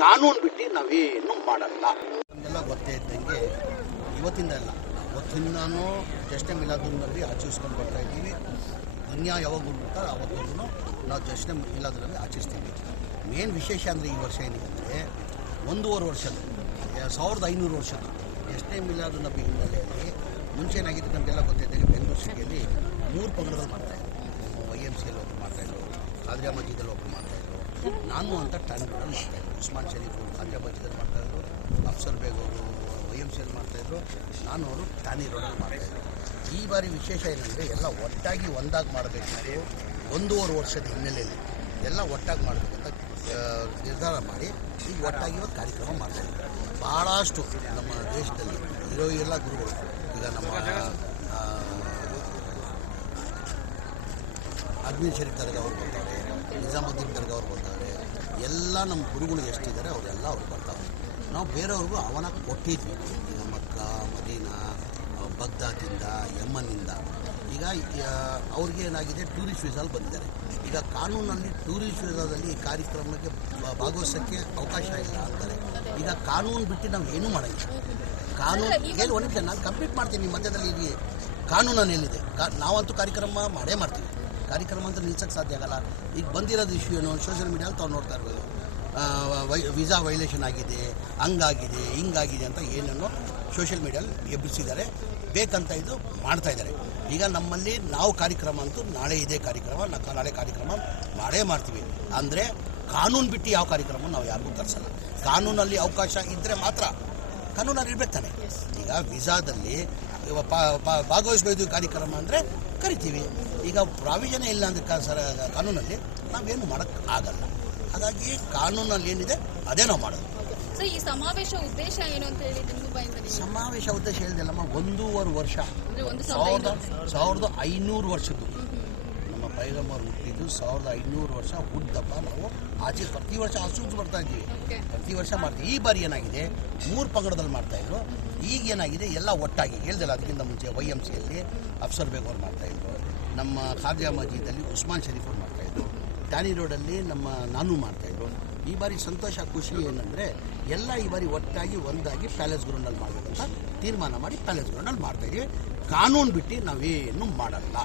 ಕಾನೂನು ಬಿಟ್ಟು ನಾವೇನು ಮಾಡಲ್ಲ. ನಮಗೆಲ್ಲ ಗೊತ್ತೇ ಇದ್ದಂಗೆ ಇವತ್ತಿಂದ ಇಲ್ಲ, ಅವತ್ತಿಂದನೂ ಜಶ್ನೆ ಮಿಲಾದುನ್ನಬಿ ಆಚರಿಸ್ಕೊಂಡು ಬರ್ತಾ ಇದ್ದೀವಿ. ದುನಿಯಾ ಯಾವಾಗ ಹುಡುಕ್ತಾರೆ ಅವತ್ತವರೆಗೂ ನಾವು ಜಶ್ನೆ ಮಿಲಾದುನ್ನಬಿ ಆಚರಿಸ್ತೀವಿ. ಮೇನ್ ವಿಶೇಷ ಅಂದರೆ ಈ ವರ್ಷ ಏನಿದೆ 1.5 ವರ್ಷದ 1500 ವರ್ಷದ ಜಶ್ನೆ ಮಿಲಾದುನ್ನಬಿ ಹಿನ್ನೆಲೆಯಲ್ಲಿ ಮುಂಚೆನಾಗಿದ್ದು ನಮಗೆಲ್ಲ ಗೊತ್ತಿದ್ದಂಗೆ ಬೆಂಗಳೂರು ಸಿಟಿಯಲ್ಲಿ 3 ಪಂಗಡದಲ್ಲಿ ಮಾಡ್ತಾಯಿದ್ರು. YMCL ಒಬ್ಬರು ಮಾಡ್ತಾಯಿದ್ರು, ಖಾದ್ರಿಯಾ ಮಸ್ಜಿದಲ್ಲಿ ಒಬ್ಬರು ಮಾಡ್ತಾಯಿದ್ರು, ನಾನು ಅಂತ ಟ್ಯಾನಿರೋಡಲ್ಲಿ ಮಾಡ್ತಾಯಿದ್ರು. ಉಸ್ಮಾನ್ ಶರೀಫ್ ಖಾದ್ರಿಯಾ ಮಸ್ಜಿದಲ್ಲಿ ಮಾಡ್ತಾಯಿದ್ರು, ಅಫ್ಸರ್ ಬೇಗ್ ಅವರು YMCL ಮಾಡ್ತಾಯಿದ್ರು, ನಾನು ಅವರು ಟ್ಯಾನಿ ರೋಡಲ್ಲಿ ಮಾಡ್ತಾಯಿದ್ರು. ಈ ಬಾರಿ ವಿಶೇಷ ಏನಂದರೆ ಎಲ್ಲ ಒಟ್ಟಾಗಿ ಒಂದಾಗಿ ಮಾಡಬೇಕಿತ್ತು. 1.5 ವರ್ಷದ ಹಿನ್ನೆಲೆಯಲ್ಲಿ ಎಲ್ಲ ಒಟ್ಟಾಗಿ ಮಾಡಬೇಕಂತ ನಿರ್ಧಾರ ಮಾಡಿ ಈಗ ಒಟ್ಟಾಗಿ ಇವತ್ತು ಕಾರ್ಯಕ್ರಮ ಮಾಡ್ತಾಯಿದ್ರು. ಭಾಳಷ್ಟು ನಮ್ಮ ದೇಶದಲ್ಲಿ ಇರೋ ಎಲ್ಲ ಗುರುಗಳು ಈಗ ನಮ್ಮ ಅಜ್ಮೀರ್ ಶರೀಫ್ ದರ್ಗಾ ಅವ್ರು ಬರ್ತಾರೆ, ನಿಜಾಮುದ್ದೀನ್ ದರ್ಗಾ ಅವ್ರು ಬರ್ತಾರೆ, ಎಲ್ಲ ನಮ್ಮ ಗುರುಗಳು ಎಷ್ಟಿದ್ದಾರೆ ಅವರೆಲ್ಲ ಅವ್ರು ಬರ್ತಾರೆ. ನಾವು ಬೇರೆಯವ್ರಿಗೂ ಅವನ ಕೊಟ್ಟಿದ್ವಿ. ಈಗ ಮಕ್ಕಾ, ಮದೀನಾ, ಬಗ್ದಾದಿಂದ, ಯಮನ್ನಿಂದ ಈಗ ಅವ್ರಿಗೆ ಏನಾಗಿದೆ ಟೂರಿಸ್ಟ್ ವೀಸಾಲ್ಲಿ ಬಂದಿದ್ದಾರೆ. ಈಗ ಕಾನೂನಲ್ಲಿ ಟೂರಿಸ್ಟ್ ವೀಸಾದಲ್ಲಿ ಈ ಕಾರ್ಯಕ್ರಮಕ್ಕೆ ಭಾಗವಹಿಸೋಕ್ಕೆ ಅವಕಾಶ ಇಲ್ಲ ಅಂತಾರೆ. ಈಗ ಕಾನೂನು ಬಿಟ್ಟು ನಾವು ಏನೂ ಮಾಡೋಂಗಿಲ್ಲ. ಕಾನೂನು ಏನು ಒಂದಿಲ್ಲ, ನಾನು ಕಂಪ್ಲೀಟ್ ಮಾಡ್ತೀನಿ ಮಧ್ಯದಲ್ಲಿ. ಇಲ್ಲಿ ಕಾನೂನಲ್ಲಿ ಏನಿದೆ ನಾವಂತೂ ಕಾರ್ಯಕ್ರಮ ಮಾಡೇ ಮಾಡ್ತೀವಿ. ಕಾರ್ಯಕ್ರಮ ಅಂತ ನಿಲ್ಸೋಕ್ಕೆ ಸಾಧ್ಯ ಆಗಲ್ಲ. ಈಗ ಬಂದಿರೋದು ಇಶ್ಯೂ ಏನು ಸೋಷಿಯಲ್ ಮೀಡಿಯಲ್ಲಿ ತಾವು ನೋಡ್ತಾ ಇರ್ಬೋದು. ವೀಸಾ ವೈಲೇಷನ್ ಆಗಿದೆ, ಹಂಗಾಗಿದೆ, ಹಿಂಗಾಗಿದೆ ಅಂತ ಏನೇನೋ ಸೋಷಿಯಲ್ ಮೀಡಿಯಲ್ಲಿ ಎಬ್ಬಿಸಿದ್ದಾರೆ. ಬೇಕಂತ ಇದು ಮಾಡ್ತಾಯಿದ್ದಾರೆ. ಈಗ ನಮ್ಮಲ್ಲಿ ನಾವು ಕಾರ್ಯಕ್ರಮ ಅಂತೂ ನಾಳೆ ಇದೇ ಕಾರ್ಯಕ್ರಮ, ನಾಳೆ ಕಾರ್ಯಕ್ರಮ ಮಾಡೇ ಮಾಡ್ತೀವಿ. ಅಂದರೆ ಕಾನೂನು ಬಿಟ್ಟು ಯಾವ ಕಾರ್ಯಕ್ರಮ ನಾವು ಯಾರಿಗೂ ತರಿಸಲ್ಲ. ಕಾನೂನಲ್ಲಿ ಅವಕಾಶ ಇದ್ದರೆ ಮಾತ್ರ ಕಾನೂನಲ್ಲಿ ಇರ್ಬೇಕು ತಾನೆ. ಈಗ ವೀಸಾದಲ್ಲಿ ಭಾಗವಹಿಸಬೇಕು ಕಾರ್ಯಕ್ರಮ ಅಂದರೆ ಕರಿತೀವಿ. ಈಗ ಪ್ರಾವಿಷನ್ ಇಲ್ಲ ಅಂದರೆ ಕಾನೂನಲ್ಲಿ ನಾವೇನು ಮಾಡೋಕ್ಕೆ ಆಗಲ್ಲ. ಹಾಗಾಗಿ ಕಾನೂನಲ್ಲಿ ಏನಿದೆ ಅದೇ ನಾವು ಮಾಡೋದು. ಈ ಸಮಾವೇಶ ಉದ್ದೇಶ ಏನು ಅಂತ ಹೇಳಿ ಸಮಾವೇಶ ಉದ್ದೇಶ ಹೇಳಿದೆಲ್ಲಮ್ಮ 1.5 ವರ್ಷ 1500 ವರ್ಷದ್ದು ನಮ್ಮ ಪೈಗಂಬರ್ ಹುಟ್ಟಿದ್ದು 1500 ವರ್ಷ ಹುಟ್ಟದಪ್ಪ ನಾವು ಆಚೆ ಪ್ರತಿ ವರ್ಷ ಆಚರಿಸಿ ಬರ್ತಾ ಇದ್ದೀವಿ. ಪ್ರತಿ ವರ್ಷ ಮಾಡ್ತೀವಿ. ಈ ಬಾರಿ ಏನಾಗಿದೆ 3 ಪಂಗಡದಲ್ಲಿ ಮಾಡ್ತಾಯಿದ್ರು. ಈಗ ಏನಾಗಿದೆ ಎಲ್ಲ ಒಟ್ಟಾಗಿ ಹೇಳ್ದಿಲ್ಲ. ಅದಕ್ಕಿಂತ ಮುಂಚೆ YMCಯಲ್ಲಿ ಅಫ್ಸರ್ ಬೇಗ್ ಅವ್ರು ಮಾಡ್ತಾಯಿದ್ರು, ನಮ್ಮ ಖಾದ್ರಿಯಾ ಮಸ್ಜಿದಲ್ಲಿ ಉಸ್ಮಾನ್ ಶರೀಫ್ ಅವ್ರು ಮಾಡ್ತಾಯಿದ್ರು, ಟ್ಯಾನಿ ರೋಡಲ್ಲಿ ನಾನು ಮಾಡ್ತಾಯಿದ್ರು. ಈ ಬಾರಿ ಸಂತೋಷ ಖುಷಿ ಏನಂದರೆ ಎಲ್ಲ ಈ ಬಾರಿ ಒಟ್ಟಾಗಿ ಒಂದಾಗಿ ಪ್ಯಾಲೇಸ್ ಗ್ರೌಂಡಲ್ಲಿ ಮಾಡಬೇಕಂತ ತೀರ್ಮಾನ ಮಾಡಿ ಪ್ಯಾಲೇಸ್ ಗ್ರೌಂಡಲ್ಲಿ ಮಾಡ್ತಾಯಿದ್ದೀವಿ. ಕಾನೂನು ಬಿಟ್ಟು ನಾವೇನು ಮಾಡಲ್ಲ.